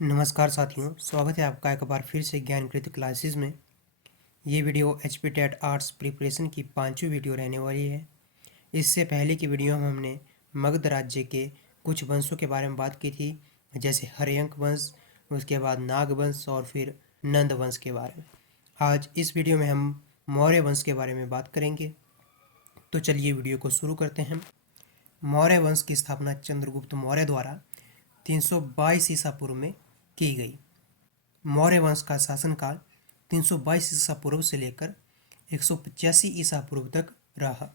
नमस्कार साथियों, स्वागत है आपका एक बार फिर से ज्ञानकृत क्लासेस में। ये video HP TET arts preparation की 5वीं वीडियो रहने वाली है। इससे पहले की वीडियो में हमने मगध राज्य के कुछ वंशों के बारे में बात की थी, जैसे हर्यंक वंश, उसके बाद नाग वंश और फिर नंद वंश के बारे में। आज इस वीडियो में हम मौर्य वंश के बारे में बात करेंगे। तो चलिए वीडियो को शुरू करते हैं। मौर्य वंश की स्थापना चंद्रगुप्त मौर्य द्वारा 322 ईसा पूर्व में की गई। मौर्य वंश का शासनकाल 322 ईसा पूर्व से लेकर 185 ईसा पूर्व तक रहा।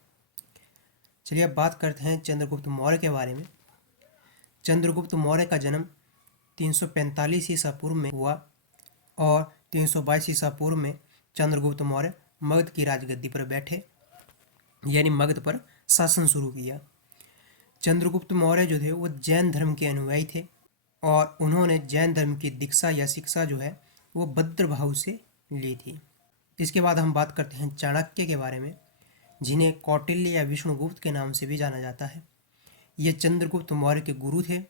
चलिए अब बात करते हैं चंद्रगुप्त मौर्य के बारे में। चंद्रगुप्त मौर्य का जन्म 345 ईसा पूर्व में हुआ और 322 ईसा पूर्व में चंद्रगुप्त मौर्य मगध की राजगद्दी पर बैठे, यानी मगध पर शासन शुरू किया। चंद्रगुप्त मौर्य जो थे वो जैन धर्म के अनुयायी थे और उन्होंने जैन धर्म की दीक्षा या शिक्षा जो है वो भद्रभाव से ली थी। इसके बाद हम बात करते हैं चाणक्य के बारे में, जिन्हें कौटिल्य या विष्णुगुप्त के नाम से भी जाना जाता है। ये चंद्रगुप्त मौर्य के गुरु थे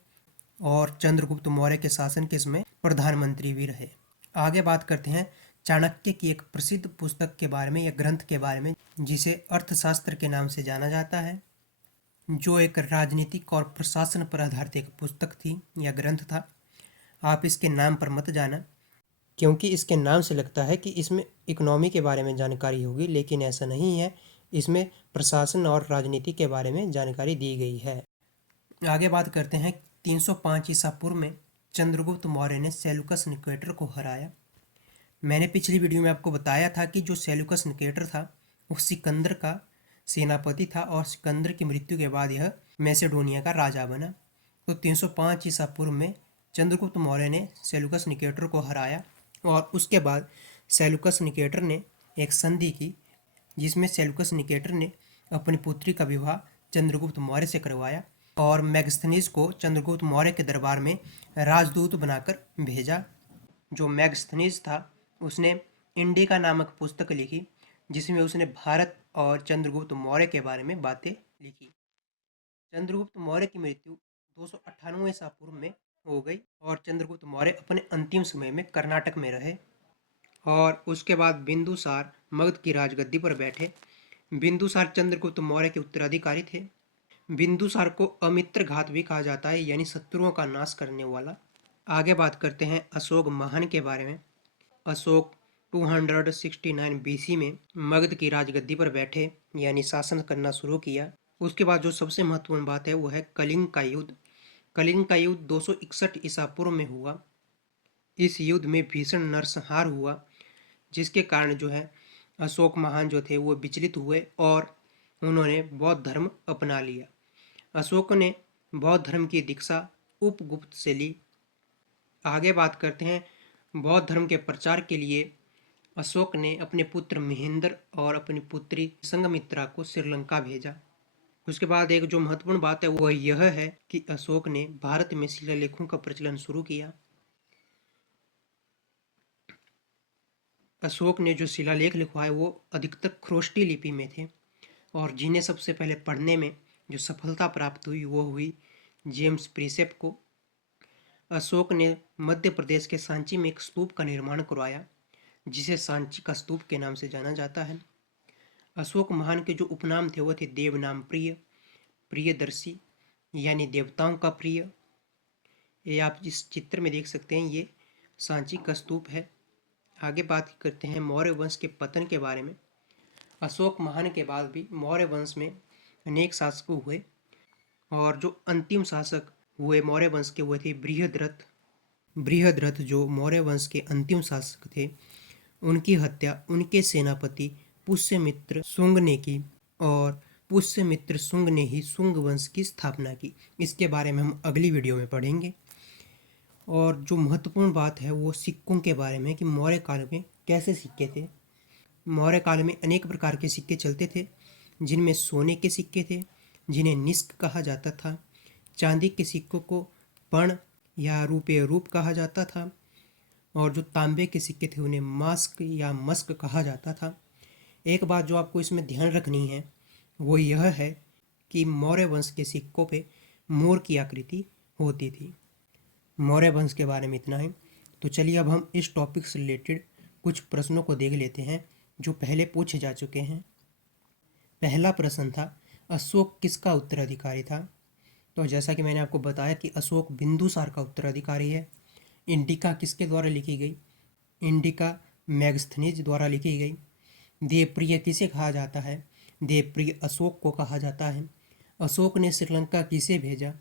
और चंद्रगुप्त मौर्य के शासन के समय प्रधानमंत्री भी रहे। आगे बात करते हैं चाणक्य की एक प्रसिद्ध पुस्तक के बारे में या ग्रंथ के बारे में, जिसे अर्थशास्त्र के नाम से जाना जाता है, जो एक राजनीतिक और प्रशासन पर आधारित एक पुस्तक थी या ग्रंथ था। आप इसके नाम पर मत जाना, क्योंकि इसके नाम से लगता है कि इसमें इकोनॉमी के बारे में जानकारी होगी, लेकिन ऐसा नहीं है। इसमें प्रशासन और राजनीति के बारे में जानकारी दी गई है। आगे बात करते हैं 305 ईसा पूर्व में चंद्रगुप्त मौर्य ने सेल्यूकस निकेटर को हराया। मैंने पिछली वीडियो में आपको बताया था कि जो सेल्यूकस निकेटर था वो सिकंदर का सेनापति था और सिकंदर की मृत्यु के बाद यह मैसेडोनिया का राजा बना। तो 305 ईसा पूर्व में चंद्रगुप्त मौर्य ने सेल्यूकस निकेटर को हराया और उसके बाद सेल्यूकस निकेटर ने एक संधि की, जिसमें सेल्यूकस निकेटर ने अपनी पुत्री का विवाह चंद्रगुप्त मौर्य से करवाया और मैगस्थनीज को चंद्रगुप्त मौर्य के दरबार में राजदूत बनाकर भेजा। जो मैगस्थनीज था उसने इंडिका नामक पुस्तक लिखी, जिसमें उसने भारत और चंद्रगुप्त मौर्य के बारे में बातें लिखी। चंद्रगुप्त मौर्य की मृत्यु 298 ईसा पूर्व में हो गई और चंद्रगुप्त मौर्य अपने अंतिम समय में कर्नाटक में रहे और उसके बाद बिंदुसार मगध की राजगद्दी पर बैठे। बिंदुसार चंद्रगुप्त मौर्य के उत्तराधिकारी थे। बिंदुसार को अमित्र घात भी कहा जाता है, यानी शत्रुओं का नाश करने वाला। आगे बात करते हैं अशोक महान के बारे में। अशोक 269 बीसी में मगध की राजगद्दी पर बैठे, यानी शासन करना शुरू किया। उसके बाद जो सबसे महत्वपूर्ण बात है वो है कलिंग का युद्ध। कलिंग का युद्ध 261 ईसा पूर्व में हुआ। इस युद्ध में भीषण नरसंहार हुआ, जिसके कारण जो है अशोक महान जो थे वो विचलित हुए और उन्होंने बौद्ध धर्म अपना लिया। अशोक ने बौद्ध धर्म की दीक्षा उपगुप्त से ली। आगे बात करते हैं बौद्ध धर्म के प्रचार के लिए अशोक ने अपने पुत्र महेंद्र और अपनी पुत्री संघमित्रा को श्रीलंका भेजा। उसके बाद एक जो महत्वपूर्ण बात है वह यह है कि अशोक ने भारत में शिलालेखों का प्रचलन शुरू किया। अशोक ने जो शिलालेख लिखवाए वो अधिकतर ख्रोष्टी लिपि में थे और जिन्हें सबसे पहले पढ़ने में जो सफलता प्राप्त हुई वो हुई जेम्स प्रिसेप को। अशोक ने मध्य प्रदेश के सांची में एक स्तूप का निर्माण करवाया, जिसे सांची का स्तूप के नाम से जाना जाता है। अशोक महान के जो उपनाम थे वो थे देवनाम प्रिय, प्रियदर्शी यानी देवताओं का प्रिय। ये आप इस चित्र में देख सकते हैं, ये सांची का स्तूप है। आगे बात करते हैं मौर्य वंश के पतन के बारे में। अशोक महान के बाद भी मौर्य वंश में अनेक शासक हुए और जो अंतिम शासक हुए मौर्य वंश के वो थे बृहद्रथ। बृहद्रथ जो मौर्य वंश के अंतिम शासक थे, उनकी हत्या उनके सेनापति पुष्यमित्र शुंग ने की और पुष्यमित्र शुंग ने ही शुंग वंश की स्थापना की। इसके बारे में हम अगली वीडियो में पढ़ेंगे। और जो महत्वपूर्ण बात है वो सिक्कों के बारे में कि मौर्य काल में कैसे सिक्के थे। मौर्य काल में अनेक प्रकार के सिक्के चलते थे, जिनमें सोने के सिक्के थे जिन्हें निष्क कहा जाता था, चांदी के सिक्कों को पण या रुपये रूप कहा जाता था और जो तांबे के सिक्के थे उन्हें मास्क या मस्क कहा जाता था। एक बात जो आपको इसमें ध्यान रखनी है वो यह है कि मौर्य वंश के सिक्कों पे मोर की आकृति होती थी। मौर्य वंश के बारे में इतना ही। तो चलिए अब हम इस टॉपिक से रिलेटेड कुछ प्रश्नों को देख लेते हैं जो पहले पूछे जा चुके हैं। पहला प्रश्न था, अशोक किसका उत्तराधिकारी था? तो जैसा कि मैंने आपको बताया कि अशोक बिंदुसार का उत्तराधिकारी है। इंडिका किसके द्वारा लिखी गई? इंडिका मैगस्थनीज द्वारा लिखी गई। देवप्रिय किसे कहा जाता है? देवप्रिय अशोक को कहा जाता है। अशोक ने श्रीलंका किसे भेजा?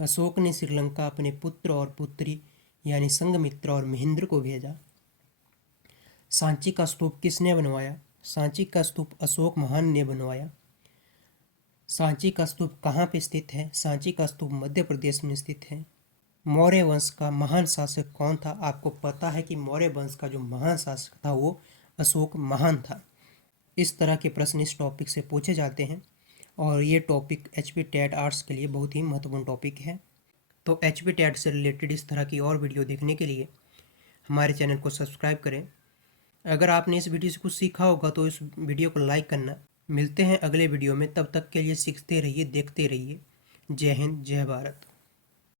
अशोक ने श्रीलंका अपने पुत्र और पुत्री यानी संघमित्र और महेंद्र को भेजा। सांची का स्तूप किसने बनवाया? सांची का स्तूप अशोक महान ने बनवाया। सांची का स्तूप कहाँ पे स्थित है? सांची का स्तूप मध्य प्रदेश में स्थित है। मौर्य वंश का महान शासक कौन था? आपको पता है कि मौर्य वंश का जो महान शासक था वो अशोक महान था। इस तरह के प्रश्न इस टॉपिक से पूछे जाते हैं और ये टॉपिक एचपी टेट आर्ट्स के लिए बहुत ही महत्वपूर्ण टॉपिक है। तो एचपी टेट से रिलेटेड इस तरह की और वीडियो देखने के लिए हमारे चैनल को सब्सक्राइब करें। अगर आपने इस वीडियो से कुछ सीखा होगा तो इस वीडियो को लाइक करना। मिलते हैं अगले वीडियो में, तब तक के लिए सीखते रहिए, देखते रहिए। जय हिंद, जय भारत।